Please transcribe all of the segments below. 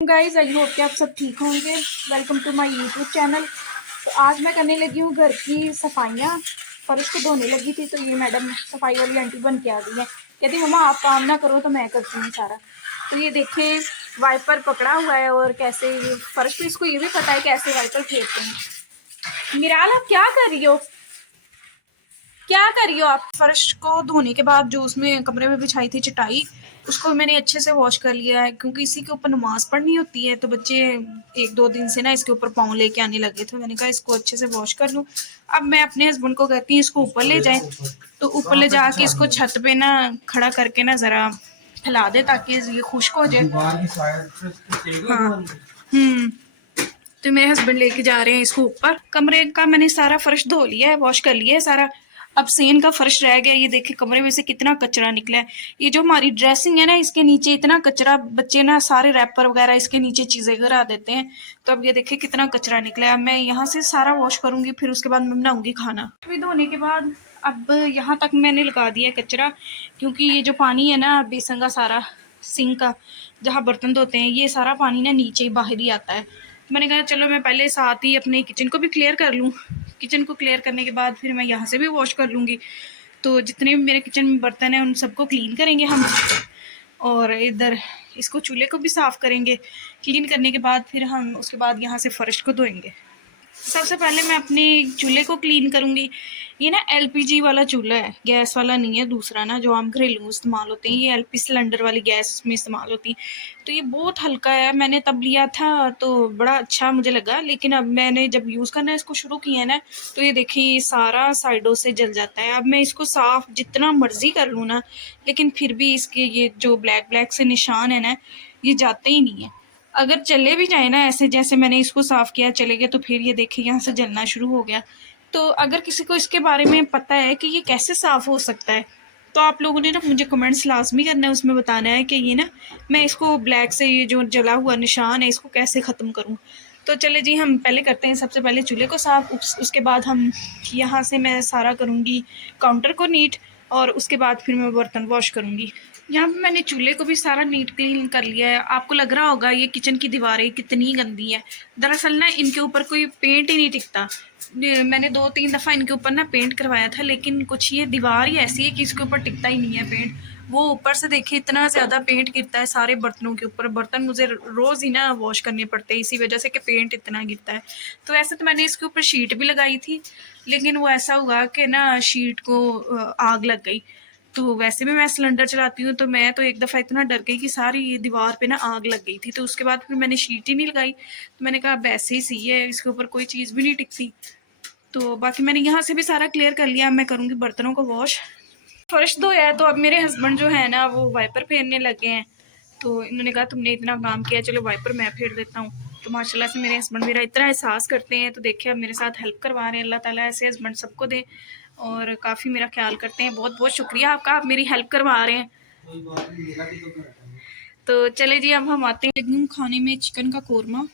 Guys I hope कि आप सब ठीक होंगे। Welcome to my YouTube channel. तो आज मैं करने लगी हूँ घर की सफाइयाँ। फर्श को धोने लगी थी तो ये मैडम सफाई वाली आंटी बन के आ गई है। कहती मम्मा आप काम ना करो तो मैं करती हूँ सारा। तो ये देखें वाइपर पकड़ा हुआ है और कैसे ये फर्श पे इसको ये भी पता है कैसे वाइपर फेरते हैं। मिराल आप क्या कर रही हो, क्या कर रही हो आप? फर्श को धोने के बाद जो उसमें कमरे में बिछाई थी चटाई उसको मैंने अच्छे से वॉश कर लिया है, क्योंकि इसी के ऊपर नमाज पढ़नी होती है। तो बच्चे एक दो दिन से ना इसके ऊपर पाँव लेके आने लगे थे। मैंने कहा इसको अच्छे से वॉश कर लूँ। अब मैं अपने हस्बैंड को कहती हूँ इसको ऊपर ले जाए, तो ऊपर ले जाके इसको छत पे ना खड़ा करके ना ज़रा हिला दे ताकि ये खुश्क हो जाए। हाँ तो मेरे हस्बैंड लेके जा रहे हैं इसको ऊपर। कमरे का मैंने सारा फर्श धो लिया है, वॉश कर लिया है सारा। अब सेन का फर्श रह गया। ये देखिए कमरे में से कितना कचरा निकला है। ये जो हमारी ड्रेसिंग है ना इसके नीचे इतना कचरा, बच्चे ना सारे रैपर वगैरह इसके नीचे चीजें गिरा देते हैं। तो अब ये देखिए कितना कचरा निकला है। अब मैं यहाँ से सारा वॉश करूंगी, फिर उसके बाद मैं बनाऊंगी खाना। फिर धोने के बाद अब यहाँ तक मैंने लगा दिया कचरा, क्योंकि ये जो पानी है ना बेसन का सारा सिंक का जहाँ बर्तन धोते हैं ये सारा पानी ना नीचे ही बाहर ही आता है। मैंने कहा चलो मैं पहले साथ ही अपने किचन को भी क्लियर कर लूँ। किचन को क्लियर करने के बाद फिर मैं यहाँ से भी वॉश कर लूँगी। तो जितने भी मेरे किचन में बर्तन हैं उन सबको क्लीन करेंगे हम, और इधर इसको चूल्हे को भी साफ़ करेंगे। क्लीन करने के बाद फिर हम उसके बाद यहाँ से फर्श को धोएंगे। सबसे पहले मैं अपने चूल्हे को क्लीन करूँगी। ये ना एलपीजी वाला चूल्हा है, गैस वाला नहीं है। दूसरा ना जो हम घरेलू इस्तेमाल होते हैं ये एलपी सिलेंडर वाली गैस में इस्तेमाल होती है। तो ये बहुत हल्का है। मैंने तब लिया था तो बड़ा अच्छा मुझे लगा, लेकिन अब मैंने जब यूज़ करना इसको शुरू किया है ना तो ये देखिए ये सारा साइडों से जल जाता है। अब मैं इसको साफ़ जितना मर्जी कर लूँ ना, लेकिन फिर भी इसके ये जो ब्लैक ब्लैक से निशान है ना ये जाते ही नहीं है। अगर चले भी जाए ना ऐसे जैसे मैंने इसको साफ़ किया चले गए, तो फिर ये देखिए यहाँ से जलना शुरू हो गया। तो अगर किसी को इसके बारे में पता है कि ये कैसे साफ़ हो सकता है तो आप लोगों ने ना मुझे कमेंट्स लाजमी करना है, उसमें बताना है कि ये ना मैं इसको ब्लैक से ये जो जला हुआ निशान है इसको कैसे ख़त्म करूँ। तो चले जी हम पहले करते हैं सबसे पहले चूल्हे को साफ़। उसके बाद हम यहाँ से मैं सारा करूँगी काउंटर को नीट, और उसके बाद फिर मैं बर्तन वॉश करूँगी। यहाँ पे मैंने चूल्हे को भी सारा नीट क्लीन कर लिया है। आपको लग रहा होगा ये किचन की दीवारें कितनी गंदी है। दरअसल ना इनके ऊपर कोई पेंट ही नहीं टिकता। मैंने 2-3 दफ़ा इनके ऊपर ना पेंट करवाया था, लेकिन कुछ ये दीवार ही ऐसी है कि इसके ऊपर टिकता ही नहीं है पेंट। वो ऊपर से देखिए इतना ज़्यादा पेंट गिरता है सारे बर्तनों के ऊपर। बर्तन मुझे रोज़ ही ना वॉश करने पड़ते हैं इसी वजह से कि पेंट इतना गिरता है। तो ऐसे तो मैंने इसके ऊपर शीट भी लगाई थी, लेकिन वो ऐसा हुआ कि ना शीट को आग लग गई। तो वैसे भी मैं सिलेंडर चलाती हूँ तो मैं तो एक दफ़ा इतना डर गई कि सारी दीवार पे ना आग लग गई थी। तो उसके बाद फिर मैंने शीट ही नहीं लगाई। तो मैंने कहा अब ऐसे ही सही है, इसके ऊपर कोई चीज़ भी नहीं टिकती। तो बाकी मैंने यहाँ से भी सारा क्लियर कर लिया। अब मैं करूँगी बर्तनों को वॉश। फर्श धोया है तो अब मेरे हस्बैंड जो है ना वो वाइपर फेरने लगे हैं। तो इन्होंने कहा तुमने इतना काम किया चलो वाइपर मैं फेर देता हूँ। तो माशाल्लाह से मेरे हस्बैंड मेरा इतना एहसास करते हैं। तो देखिए अब मेरे साथ हेल्प करवा रहे हैं। अल्लाह ताला ऐसे हस्बैंड सबको दे, और काफ़ी मेरा ख्याल करते हैं। बहुत बहुत शुक्रिया आपका, आप मेरी हेल्प करवा रहे हैं। तो चले जी अब हम आते हैं खाने में चिकन का कोरमा।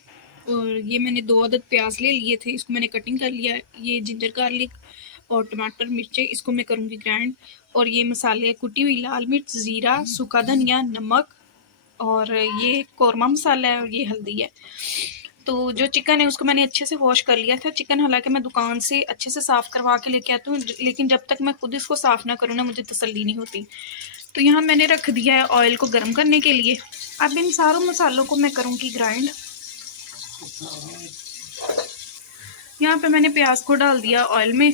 और ये मैंने 2 अदद प्याज ले लिए थे, इसको मैंने कटिंग कर लिया। ये जिंजर गार्लिक और टमाटर मिर्चें इसको मैं करूँगी ग्राइंड। और ये मसाले कुटी हुई लाल मिर्च, ज़ीरा, सूखा धनिया, नमक, और ये कोरमा मसाला है, और ये हल्दी है। तो जो चिकन है उसको मैंने अच्छे से वॉश कर लिया था। चिकन हालांकि मैं दुकान से अच्छे से साफ़ करवा के लेके आती हूँ, लेकिन जब तक मैं खुद इसको साफ़ ना करूँ ना मुझे तसल्ली नहीं होती। तो यहाँ मैंने रख दिया है ऑयल को गर्म करने के लिए। अब इन सारों मसालों को मैं करूँगी ग्राइंड। यहाँ पे मैंने प्याज को डाल दिया ऑयल में।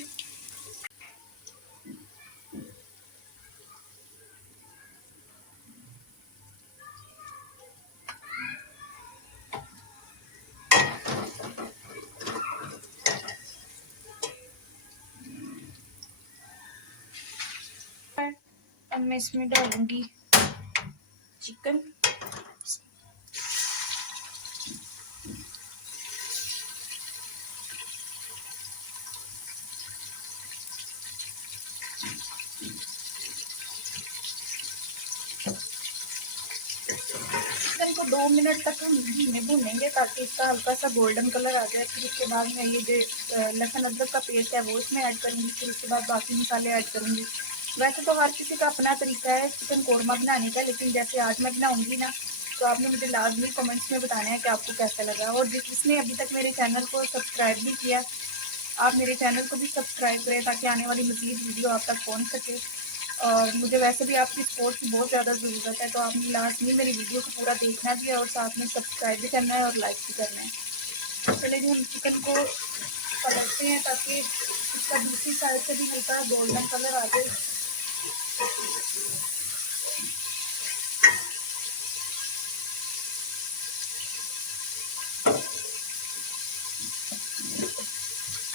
अब मैं इसमें डालूंगी चिकन। चिकन को 2 मिनट तक हम घी में भूनेंगे ताकि इसका हल्का सा गोल्डन कलर आ जाए। फिर उसके बाद मैं ये जो लहसुन अदरक का पेस्ट है वो इसमें ऐड करूँगी। फिर उसके बाद बाकी मसाले ऐड करूँगी। वैसे तो हर किसी का अपना तरीका है चिकन कोरमा बनाने का, लेकिन जैसे आज मैं बनाऊँगी ना तो आपने मुझे लाजमी कमेंट्स में बताना है कि आपको कैसा लगा। और जिसने अभी तक मेरे चैनल को सब्सक्राइब नहीं किया, आप मेरे चैनल को भी सब्सक्राइब करें ताकि आने वाली मज़ीद वीडियो आप तक पहुंच सके। और मुझे वैसे भी आपकी सपोर्ट की बहुत ज़्यादा ज़रूरत है, तो आपने लाजमी मेरी वीडियो को पूरा देखना भी है और साथ में सब्सक्राइब भी करना है और लाइक भी करना है। चलिए जी, हम चिकन को पलटते हैं ताकि इसका दूसरी साइड से भी हल्का गोल्डन कलर आ जाए।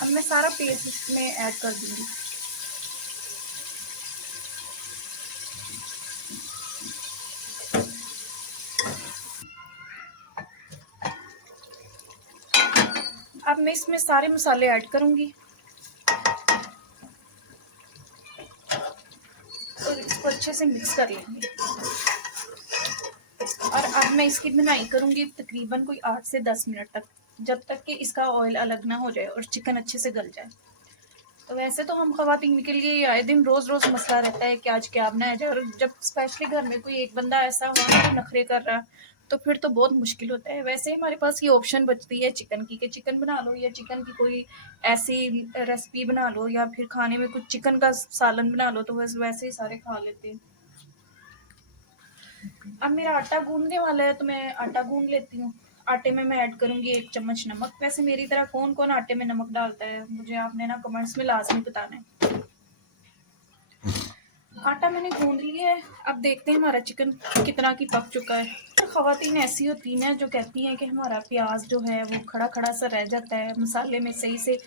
अब मैं सारा पेस्ट इसमें ऐड कर दूंगी। अब मैं इसमें सारे मसाले ऐड करूंगी और इसको अच्छे से मिक्स कर लेंगे। और अब मैं इसकी बुनाई करूंगी तकरीबन कोई 8 से 10 मिनट तक, जब तक कि इसका ऑयल अलग ना हो जाए और चिकन अच्छे से गल जाए। तो वैसे तो हम ख़वातीन के लिए आए दिन रोज़ रोज़ मसला रहता है कि आज क्या बनाया जाए, और जब स्पेशली घर में कोई एक बंदा ऐसा हो जो नखरे कर रहा, तो फिर तो बहुत मुश्किल होता है। वैसे हमारे पास ये ऑप्शन बचती है चिकन की, कि चिकन बना लो या चिकन की कोई ऐसी रेसिपी बना लो या फिर खाने में कुछ चिकन का सालन बना लो, तो वैसे ही सारे खा लेते हैं। अब मेरा आटा गूंदने वाला है तो मैं आटा गूंद लेती हूँ। आटे में मैं ऐड करूंगी 1 चम्मच नमक। वैसे मेरी तरह कौन कौन आटे में नमक डालता है, मुझे आपने ना कमेंट्स में लाजमी बताना है। आटा मैंने गूंद लिया है। अब देखते हैं हमारा चिकन कितना की पक चुका है। तो ख़वातीन ऐसी होती हैं जो कहती हैं कि हमारा प्याज जो है वो खड़ा खड़ा सा रह जाता है, मसाले में सही से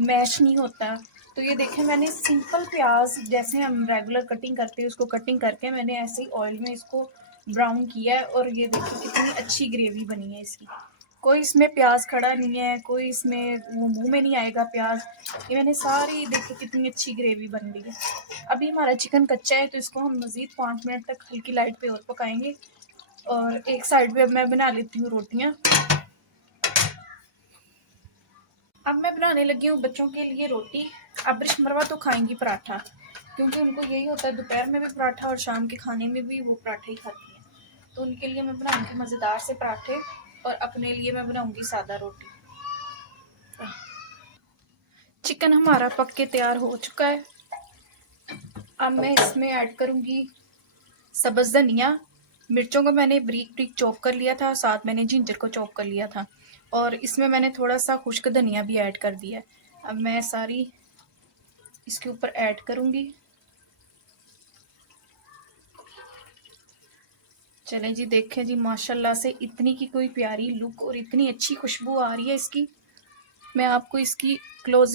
मैश नहीं होता। तो ये देखें, मैंने सिंपल प्याज जैसे हम रेगुलर कटिंग करते हैं उसको कटिंग करके मैंने ऐसे ही ऑयल में इसको ब्राउन किया है। और ये देखिए कितनी अच्छी ग्रेवी बनी है इसकी। कोई इसमें प्याज खड़ा नहीं है, कोई इसमें वो मुंह में नहीं आएगा प्याज। ये मैंने सारी देखिए कितनी अच्छी ग्रेवी बन रही है। अभी हमारा चिकन कच्चा है तो इसको हम मज़ीद 5 मिनट तक हल्की लाइट पे और पकाएंगे। और एक साइड पे अब मैं बना लेती हूँ रोटियाँ। अब मैं बनाने लगी हूँ बच्चों के लिए रोटी। अब मरवा तो खाएंगी पराठा, क्योंकि उनको यही होता है, दोपहर में भी पराठा और शाम के खाने में भी वो पराठा ही खाती हैं। तो उनके लिए मैं बनाऊंगी मज़ेदार से पराठे और अपने लिए मैं बनाऊंगी सादा रोटी। चिकन हमारा पक के तैयार हो चुका है। अब मैं इसमें ऐड करूंगी सब्ज़ धनिया। मिर्चों को मैंने ब्रीक ब्रीक चॉप कर लिया था, साथ मैंने जिंजर को चॉप कर लिया था, और इसमें मैंने थोड़ा सा खुश्क धनिया भी ऐड कर दिया। अब मैं सारी इसके ऊपर ऐड करूंगी। चलें जी, देखें जी, माशाल्लाह से इतनी की कोई प्यारी लुक और इतनी अच्छी खुशबू आ रही है इसकी। मैं आपको इसकी क्लोज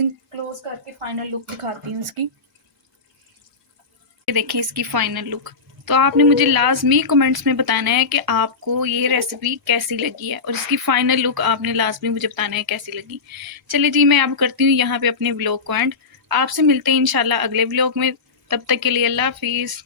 करके फाइनल लुक दिखाती हूँ इसकी। ये देखिए इसकी फाइनल लुक। तो आपने मुझे लाजमी कमेंट्स में बताना है कि आपको ये रेसिपी कैसी लगी है, और इसकी फाइनल लुक आपने लाजमी मुझे बताना है कैसी लगी। चलिए जी, मैं अब करती हूँ यहाँ पे अपने व्लॉग को एंड। आपसे मिलते हैं इंशाल्लाह अगले व्लॉग में। तब तक के लिए अल्लाह हाफिज़।